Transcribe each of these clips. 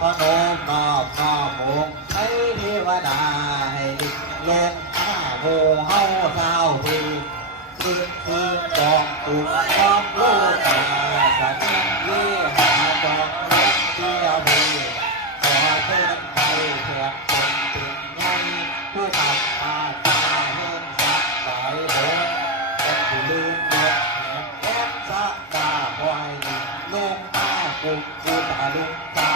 พนมน้อมองค์ให้เทวดาให้ลิงลงข้าโมเฮาเท้าพีขึ้นกองตุ่มกองโลกาสันนิหาดอกรักเดียวพีขอเตือนไปเพื่อเป็นถึงไงผู้ทำมาตาเห็นสักสายโหนเป็นผู้ลืมหมดแก้มสักตาคอยลงตากุกกูตาลุงตา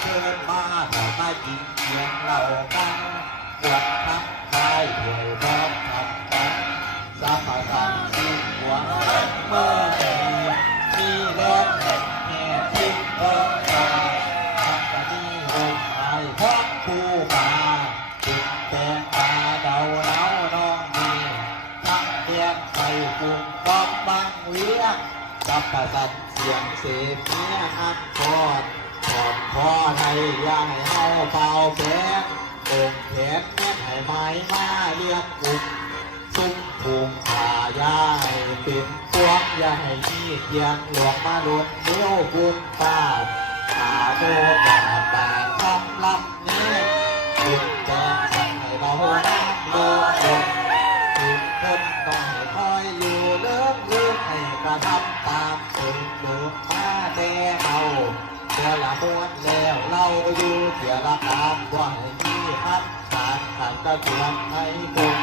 เชิญมาหน่อมากินเสียงเหล่ากันปวดทับคายถวยพร้อมทำกันสามาสันสีหวงเมื่อมีแรงแห่งแง่ทิ้งเพิ่มตาทักกันนี้ลงหายพบผู้มาติดแดงตาเดาเล้าน้องมีทั้งเตียงใส่กุ่มป้อมบังเวียงสับประสันเสียงเสียเมียอันกอดกอดคอให้ย่างให้เฮาเป่าแผงโป่งแขนแม่ให้ไม้มาเรียกกุ่มซุ้มพุงขายาให้เป็นพวกอย่าให้มีเทียงหลวงมาลุนเลี้ยวบุญตาขาโบกาบาคำลำนี้บุญแจงสั่งให้เราน้ำโลดลงถึงคนต้องให้คอยอยู่เลิกให้กระทำตามตื่นเดิมมาแต่เราเดี๋ยวละม้วนแล้วเราอยู่เดี๋ยวละตามว่าให้มีพัดการขันกระเทียมให้คง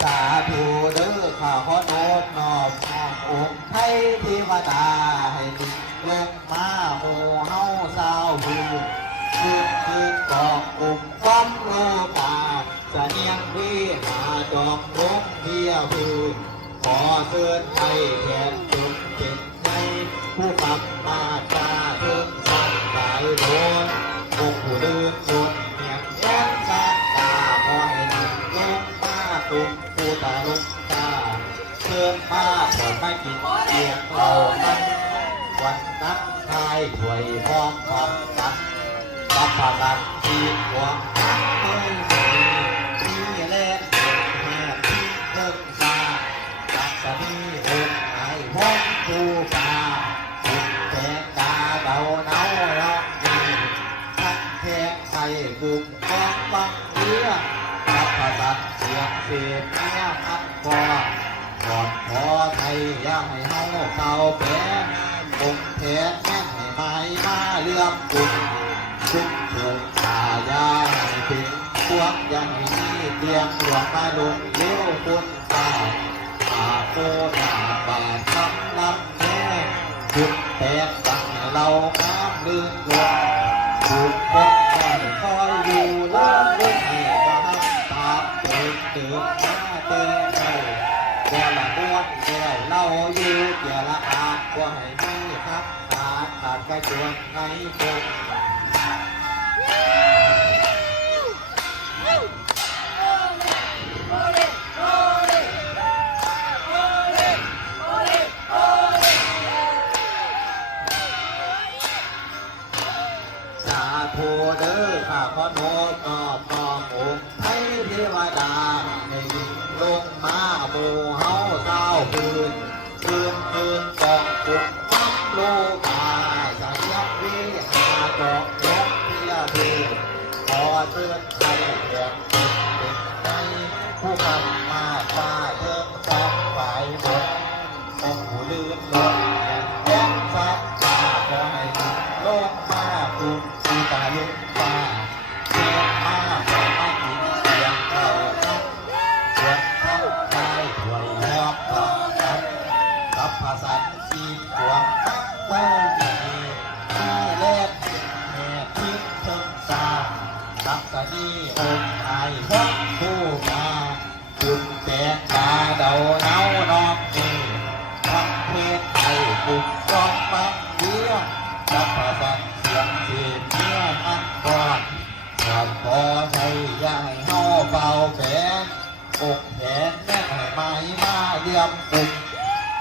สาธุเด้อข้าขอโน้มน้อมองค์ไทยเทวดาให้ลิงลงมาโมเฮาสาวผู้คืนกองอุ่มก้มโลกาเสนียงวิหาดอกนกเพียพื้นขอเชิญไทยแทนจุดเป็นในผู้ขับมาตาเพิ่งสักสายโดนองค์ผู้เดินบนเมียงแย้มสักตาคอยลิงลงมาตุ่มผู้ตาลุกตาเชิญมาขอมากินเสียงเรานั้นวันนั้นทายถวยพร้อมความตัดสัพพะกันที่หวงทักเมื่อที่แลกแห่ที่เพิ่งตาสักสนีองค์ไอ้พงผู้ตาจุดแทงตาเดาเนาร้องดีทักแทงใส่บุกกองบังเรือ สัพพะสัตเสียงเสียเมียอันกอดกอดขอไทยย่าให้เฮาเก่าแก่องค์แทนแม่ให้ไม้มาเลื่อมกุ่มชุกชุกขายาให้เป็นพวกอย่าให้มีเตียงหลวงมาลุนเลี้ยวคุณตาอาโคตาบาดคำลำแน่จุดแตกตั้งให้เราน้ำลื่นลงถูกคนได้คอยอยู่ล้างเล่นให้ก็ทำตามเติมมาเติมเราเดี๋ยวละม้วนเดี๋ยวเราอยู่เดี๋ยวละอาบว่าให้มีครับขาดกระจวนในคน สาธุเด้อข้าขอโน้มน้อมองค์ให้เทวดาให้ลิงลงมาโมเฮาเศร้าคืนกองกุกปั๊บโลกาสายับวิหาดอกนกเพียพีขอเตือนใครแก่เป็นใจผู้คำมาตาเทิงสักฝ่ายบนองค์ผู้ลืมลงแย้มสักตาขอให้ลิงลงมากุกผู้ตาลุกตาเสียงมาขอมากินเสียงเราครับเสียงเข้าใจถวยรอบรอบกันสัพพะสัตสีหวงทักเมื่อมีที่เล็บแม่ทิ้งเทิงสาสักสนีองค์ไอ้พงผู้มาจุดแตกตาเดาเนาน้องนี่ทั้งเพศไอ้บุกกองบังเบี้ยสัพพะสัตเสียงเสียเมียอันกอดกอดคอใช้ย่างเฮาเบาแผนอกแขนแม่ให้ไม้มาเลี่ยมกุก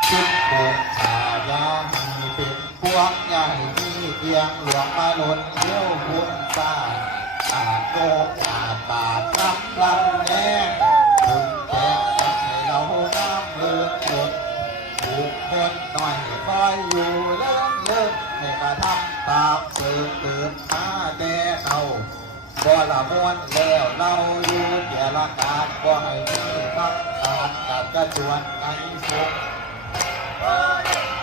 ชุดโป่งขายาให้เป็นพว วงใหญ่ที่เกียงหลวงมาหล่นเที่ยวบุญบ้านตาโกงตาบาดน้ำลำแดงคุณแจกให้เราน้ำเลือดหยดบุกคนหน่อยคอยอยู่เลิกให้มาทำตามตื่นมาแต่เอาบ่ละม้วนแล้วเราอยู่เดี๋ยวละการบ่ให้มีคำตามกับกระชวนไอ้พวก